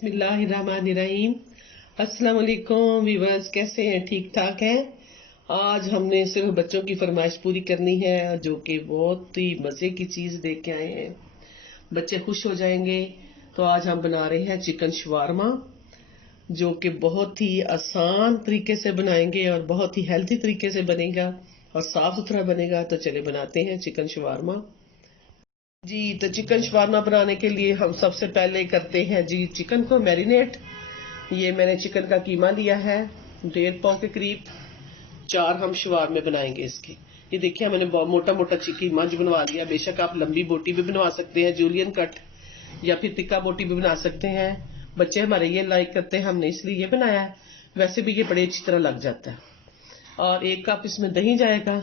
बिस्मिल्लाहिर्रहमानिर्रहीम। अस्सलाम वालेकुम व्यूअर्स, कैसे हैं? ठीक ठाक हैं। आज हमने सिर्फ बच्चों की फरमाइश पूरी करनी है, जो कि बहुत ही मज़े की चीज़ देख के आए हैं, बच्चे खुश हो जाएंगे। तो आज हम बना रहे हैं चिकन शवारमा, जो कि बहुत ही आसान तरीके से बनाएंगे और बहुत ही हेल्थी तरीके से बनेगा और साफ सुथरा बनेगा। तो चले बनाते हैं चिकन शवारमा जी। तो चिकन शवारमा बनाने के लिए हम सबसे पहले करते हैं जी चिकन को मैरिनेट। ये मैंने चिकन का कीमा लिया है 1.5 पाव के करीब। 4 हम शवारमे बनाएंगे इसके। ये देखिए मैंने बहुत मोटा मोटा कीमा जो बनवा लिया। बेशक आप लंबी बोटी भी बनवा सकते हैं, जूलियन कट, या फिर तिक्का बोटी भी बना सकते हैं। बच्चे हमारे ये लाइक करते हैं, हमने इसलिए ये बनाया है। वैसे भी ये बड़े अच्छी तरह लग जाता है। और 1 कप इसमें दही जाएगा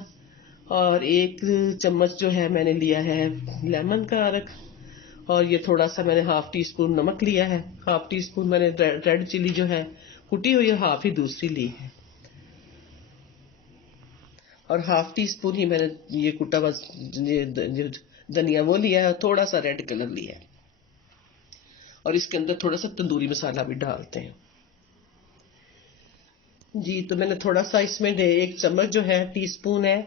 और 1 चम्मच जो है मैंने लिया है लेमन का अरक, और ये थोड़ा सा मैंने ½ टी स्पून नमक लिया है। ½ टी स्पून मैंने रेड चिली जो है कुटी हुई है, ½ ही दूसरी ली है, और ½ टी स्पून ही मैंने ये कुटा बस जो धनिया वो लिया है। थोड़ा सा रेड कलर लिया है, और इसके अंदर थोड़ा सा तंदूरी मसाला भी डालते हैं जी। तो मैंने थोड़ा सा इसमें 1 चम्मच जो है टीस्पून है,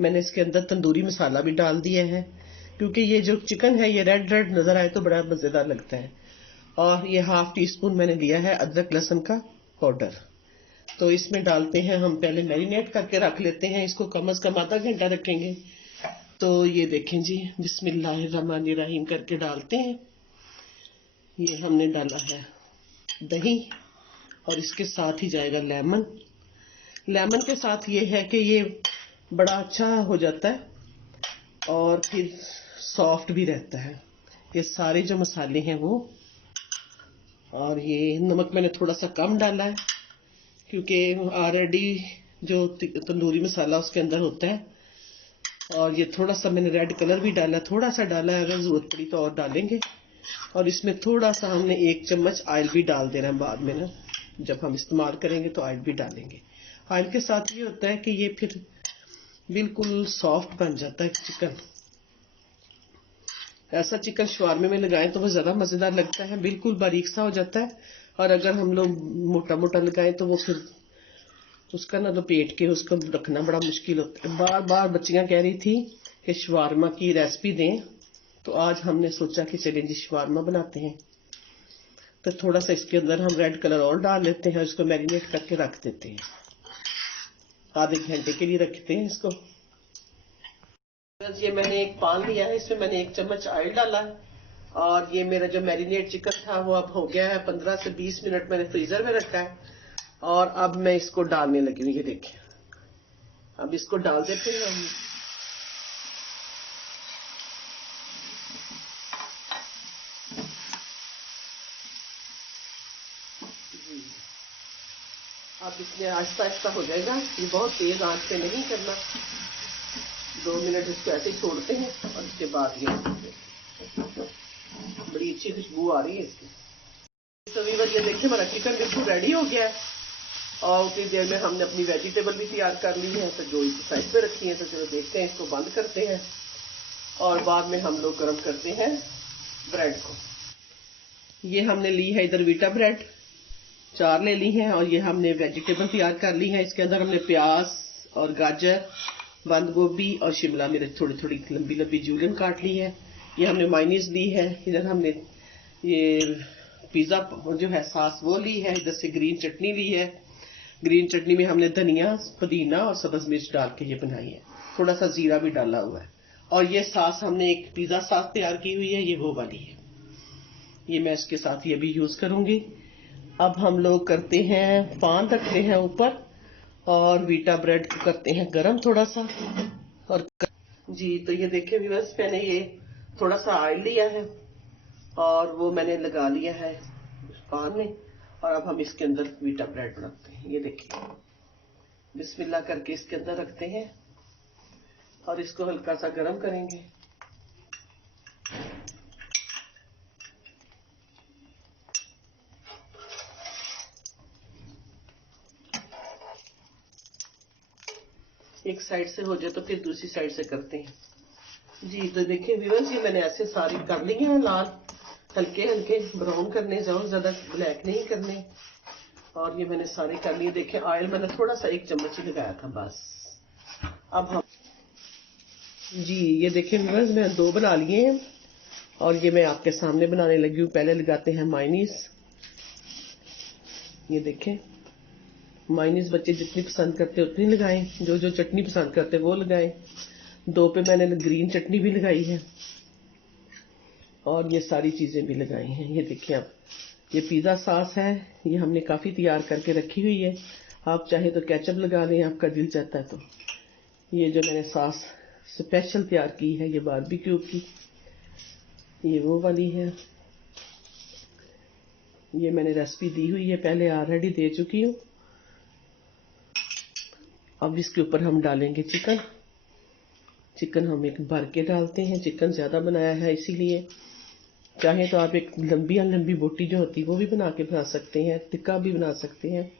मैंने इसके अंदर तंदूरी मसाला भी डाल दिया है, क्योंकि ये जो चिकन है ये रेड रेड नजर आए तो बड़ा मजेदार लगता है। और ये ½ टी स्पून मैंने लिया है अदरक लहसुन का पाउडर। तो इसमें डालते हैं, हम पहले मैरिनेट करके रख लेते हैं इसको, कम से कम आधा घंटा रखेंगे। तो ये देखें जी, बिस्मिल्लाहिर्रहमानिर्रहीम करके डालते हैं। ये हमने डाला है दही, और इसके साथ ही जाएगा लेमन। लेमन के साथ ये है कि ये बड़ा अच्छा हो जाता है और फिर सॉफ्ट भी रहता है। ये सारे जो मसाले हैं वो, और ये नमक मैंने थोड़ा सा कम डाला है, क्योंकि ऑलरेडी जो तंदूरी मसाला उसके अंदर होता है। और ये थोड़ा सा मैंने रेड कलर भी डाला, थोड़ा सा डाला है, अगर जरूरत पड़ी तो और डालेंगे। और इसमें थोड़ा सा हमने 1 चम्मच ऑयल भी डाल देना है बाद में ना, जब हम इस्तेमाल करेंगे तो ऑयल भी डालेंगे। ऑयल के साथ ये होता है कि ये फिर बिल्कुल सॉफ्ट बन जाता है चिकन। ऐसा चिकन शवारमे में लगाएं तो वो ज्यादा मजेदार लगता है, बिल्कुल बारीक सा हो जाता है। और अगर हम लोग मोटा मोटा लगाएं तो वो फिर उसका ना तो पेट के उसको रखना बड़ा मुश्किल होता है। बार बार बच्चियां कह रही थी कि शवारमा की रेसिपी दें, तो आज हमने सोचा कि चलें जी शवारमा बनाते हैं। तो थोड़ा सा इसके अंदर हम रेड कलर और डाल लेते हैं, इसको मैरिनेट करके रख देते हैं, आधे घंटे के लिए रखते हैं इसको। ये मैंने एक पान लिया है, इसमें मैंने 1 चम्मच ऑयल डाला है, और ये मेरा जो मैरिनेट चिकन था वो अब हो गया है 15 से 20 मिनट मैंने फ्रीजर में रखा है। और अब मैं इसको डालने लगी हूँ। ये देखिए, अब इसको डाल देते हैं हम। अब इसमें आहिस्ता आहिस्ता हो जाएगा, ये बहुत तेज आंच पे नहीं करना। 2 मिनट इसको ऐसे ही छोड़ते हैं, और उसके बाद ये बड़ी अच्छी खुशबू आ रही है इसकी। तो ये देखिए हमारा चिकन बिल्कुल रेडी हो गया है, और उतनी देर में हमने अपनी वेजिटेबल भी तैयार कर ली है, तो जो इस साइड पे रखी है। तो चलो देखते हैं, इसको बंद करते हैं, और बाद में हम लोग गर्म करते हैं ब्रेड को। ये हमने ली है इधर वीटा ब्रेड 4 ले ली हैं, और ये हमने वेजिटेबल तैयार कर ली है। इसके अंदर हमने प्याज और गाजर, बंद गोभी और शिमला मिर्च थोड़ी थोड़ी लंबी लंबी जूलियन काट ली है। ये हमने मायोनीज ली है। इधर हमने ये पिज्जा जो है सॉस वो ली है। इधर से ग्रीन चटनी ली है। ग्रीन चटनी में हमने धनिया, पुदीना और सब्ज मिर्च डाल के ये बनाई है। थोड़ा सा जीरा भी डाला हुआ है। और ये सॉस हमने एक पिज्जा सॉस तैयार की हुई है, ये वो वाली है। ये मैं इसके साथ ये भी यूज करूंगी। अब हम लोग करते हैं, पान रखते हैं ऊपर, और वीटा ब्रेड को करते हैं गरम थोड़ा सा। और जी, तो ये देखिए व्यूअर्स, मैंने ये थोड़ा सा ऑयल लिया है, और वो मैंने लगा लिया है पान में। और अब हम इसके अंदर वीटा ब्रेड रखते हैं। ये देखिए, बिस्मिल्लाह करके इसके अंदर रखते हैं, और इसको हल्का सा गर्म करेंगे। एक साइड से हो जाए तो फिर दूसरी साइड से करते हैं जी। तो देखिए व्यूअर्स, ये मैंने ऐसे सारी कर ली है लाल। हल्के हल्के ब्राउन करने जाओ, ज्यादा ब्लैक नहीं करने। और ये मैंने सारे कर लिए। देखें ऑयल मैंने थोड़ा सा 1 चम्मच ही लगाया था बस। अब हम जी ये देखें व्यूअर्स, मैं 2 बना लिए हैं और ये मैं आपके सामने बनाने लगी हूँ। पहले लगाते हैं मायोनीज। ये देखें मायोनीज बच्चे जितनी पसंद करते हैं उतनी लगाएं, जो जो चटनी पसंद करते हैं वो लगाएं। 2 पे मैंने ग्रीन चटनी भी लगाई है और ये सारी चीजें भी लगाई हैं। ये देखिए आप, ये पिज्जा सॉस है, ये हमने काफी तैयार करके रखी हुई है। आप चाहे तो केचप लगा लें, आपका दिल चाहता है तो। ये जो मैंने सॉस स्पेशल तैयार की है, ये बारबेक्यू की, ये वो वाली है। ये मैंने रेसिपी दी हुई है, पहले ऑलरेडी दे चुकी हूँ। अब इसके ऊपर हम डालेंगे चिकन। चिकन हम एक भर के डालते हैं, चिकन ज्यादा बनाया है इसीलिए। चाहे तो आप एक लंबी बोटी जो होती है वो भी बना के बना सकते हैं, टिक्का भी बना सकते हैं।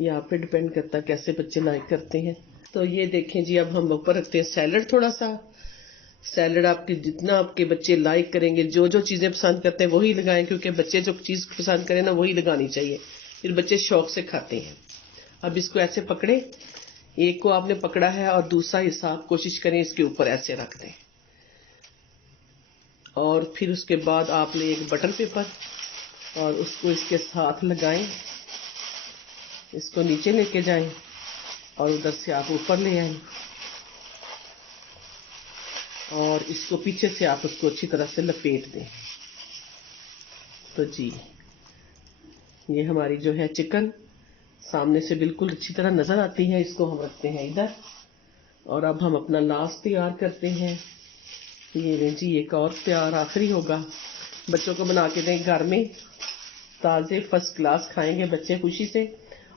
ये आप पे डिपेंड करता है कैसे बच्चे लाइक करते हैं। तो ये देखें जी, अब हम ऊपर रखते हैं सैलड। थोड़ा सा सैलड आपके जितना आपके बच्चे लाइक करेंगे, जो जो चीजें पसंद करते हैं वही लगाएं, क्योंकि बच्चे जो चीज पसंद करें ना वही लगानी चाहिए, फिर बच्चे शौक से खाते हैं। अब इसको ऐसे पकड़े, एक को आपने पकड़ा है और दूसरा हिस्सा आप कोशिश करें इसके ऊपर ऐसे रख दें। और फिर उसके बाद आप ले एक बटर पेपर और उसको इसके साथ लगाएं, इसको नीचे लेके जाएं और उधर से आप ऊपर ले आएं और इसको पीछे से आप उसको अच्छी तरह से लपेट दें। तो जी ये हमारी जो है चिकन सामने से बिल्कुल अच्छी तरह नजर आती है। इसको हम रखते हैं इधर और अब हम अपना लास्ट तैयार करते हैं। ये लें जी, एक और तैयार आखिरी होगा। बच्चों को बना के दें घर में, ताजे फर्स्ट क्लास खाएंगे बच्चे खुशी से।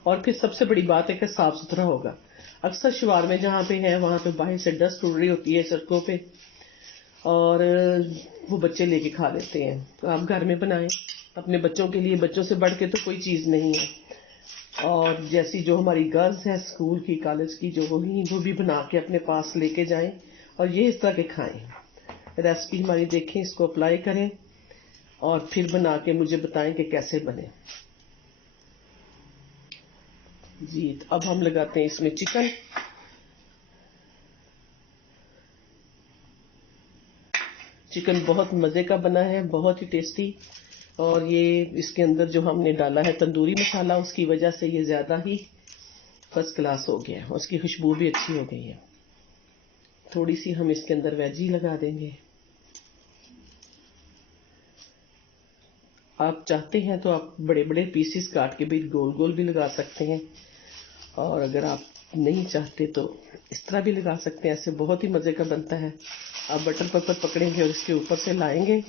और फिर सबसे बड़ी बात है कि साफ सुथरा होगा। अक्सर शुमार में जहाँ पे है वहाँ पे बाहर से डस्ट उड़ रही होती है सड़कों पे और वो बच्चे लेके खा लेते हैं। तो आप घर में बनाएं अपने बच्चों के लिए, बच्चों से बढ़ के तो कोई चीज नहीं है। और जैसी जो हमारी गर्ल्स है स्कूल की कॉलेज की, जो वही वो भी बना के अपने पास लेके जाएं और ये इस तरह के खाएं। रेसिपी हमारी देखें, इसको अप्लाई करें और फिर बना के मुझे बताएं कि कैसे बने। जी तो अब हम लगाते हैं इसमें चिकन। चिकन बहुत मजे का बना है, बहुत ही टेस्टी। और ये इसके अंदर जो हमने डाला है तंदूरी मसाला, उसकी वजह से ये ज्यादा ही फर्स्ट क्लास हो गया है। उसकी खुशबू भी अच्छी हो गई है। थोड़ी सी हम इसके अंदर वेजी लगा देंगे। आप चाहते हैं तो आप बड़े बड़े पीसेस काट के भी गोल गोल भी लगा सकते हैं, और अगर आप नहीं चाहते तो इस तरह भी लगा सकते हैं। ऐसे बहुत ही मजे का बनता है। आप बटर पेपर पकड़ेंगे और इसके ऊपर से लाएंगे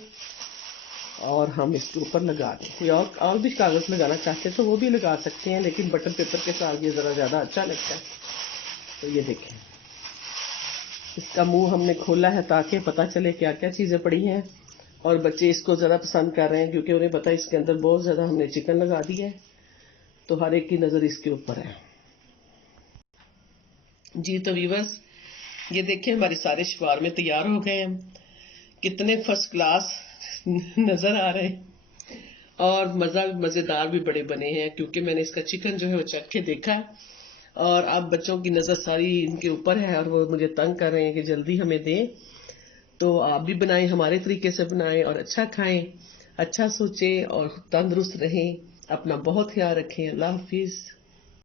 और हम इसके ऊपर लगा देंगे। और भी कागज लगाना चाहते हैं तो वो भी लगा सकते हैं, लेकिन बटर पेपर के साथ ये जरा ज्यादा अच्छा लगता है। तो ये देखें, इसका मुंह हमने खोला है ताकि पता चले क्या क्या चीजें पड़ी हैं। और बच्चे इसको ज्यादा पसंद कर रहे हैं क्योंकि उन्हें पता है इसके अंदर बहुत ज्यादा हमने चिकन लगा दी है, तो हर एक की नजर इसके ऊपर है। जी तो व्यूअर्स, ये देखें हमारे सारे शवारमे तैयार हो गए हैं। कितने फर्स्ट क्लास नजर आ रहे हैं और मजेदार भी बड़े बने हैं, क्योंकि मैंने इसका चिकन जो है वो चख के देखा है। और अब बच्चों की नजर सारी इनके ऊपर है और वो मुझे तंग कर रहे हैं कि जल्दी हमें दें। तो आप भी बनाएं, हमारे तरीके से बनाएं और अच्छा खाएं, अच्छा सोचें और तंदुरुस्त रहें। अपना बहुत ख्याल रखें। अल्लाह हाफिज।